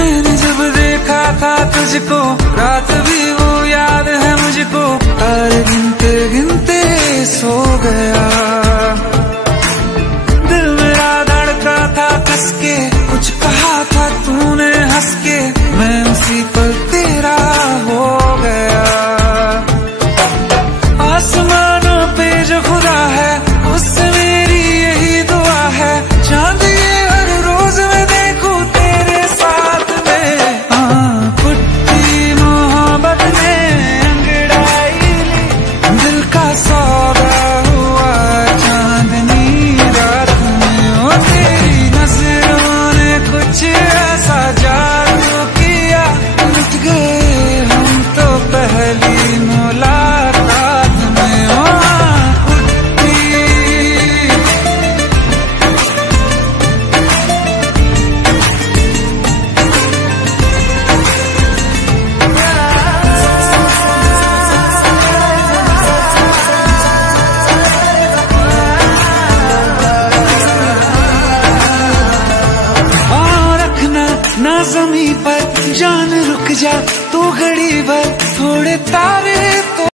मैंने जब देखा था तुझको, रात भी वो याद है मुझको, तारे गिनते गिनते सो गया। दिल मेरा धड़का था कसके, कुछ कहा था तूने हंस के, मैं उसी पर तेरा हो गया। आसमानों पे जो खुदा है, उससे मेरी यही दुआ है, चांद ये हर रोज मैं देखूं तेरे साथ में। पुट्टी मोहब्बत ने अंगड़ाई ली, दिल का सौदा हुआ चांदनी रात में। ओ तेरी नजरों ने कुछ ऐसा जादू किया, लुट गए हम तो पहली मुलाकात में। ओ पुट्टी रखना ना ज़मीं पर, जान रुक जा तू घड़ी भर, थोड़े तारे